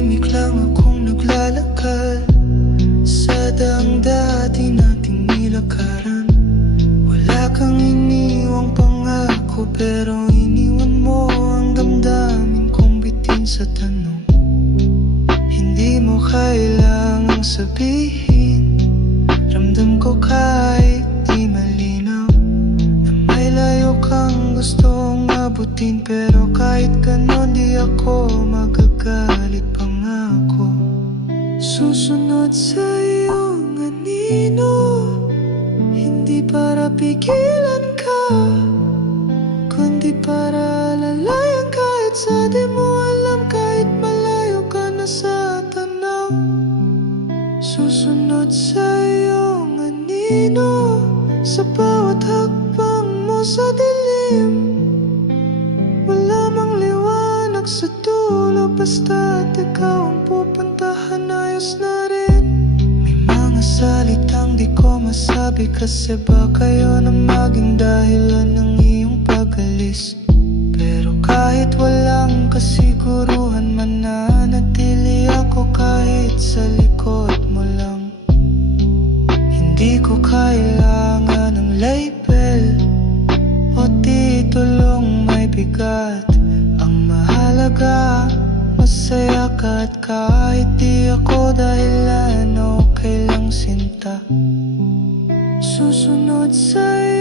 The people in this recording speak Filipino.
Tahimik lang akong naglalakad sa daang dati nating nilakaran. Wala kang iniwang pangako, pero iniwan mo ang damdamin kong bitin sa tanong. Hindi mo kailangang sabihin, ramdam ko kahit di malinaw, na may layo kang gustong abutin. Pero kahit ganon di ako magagalit, pangako. Susunod sa iyong anino, hindi para pigilan ka, kundi para lalayan kahit sa di mo alam, kahit malayo ka na sa tanaw. Susunod sa iyong anino, sa bawat hakbang mo sa dilim. Wala mang liwanag sa dulo, basta't ikaw ang pupuntahan, ayos na rin. May mga salitang di ko masabi, kasi baka yun ang maging dahilan ng iyong pag-alis. Pero kahit walang kasiguruhan, mananatili ako kahit sa likod mo lang. Hindi ko kailangan ng label o titulong may bigat. Ang mahalaga, masaya ka, at kahit di ako dahilan, okay lang sinta. Susunod sa'yo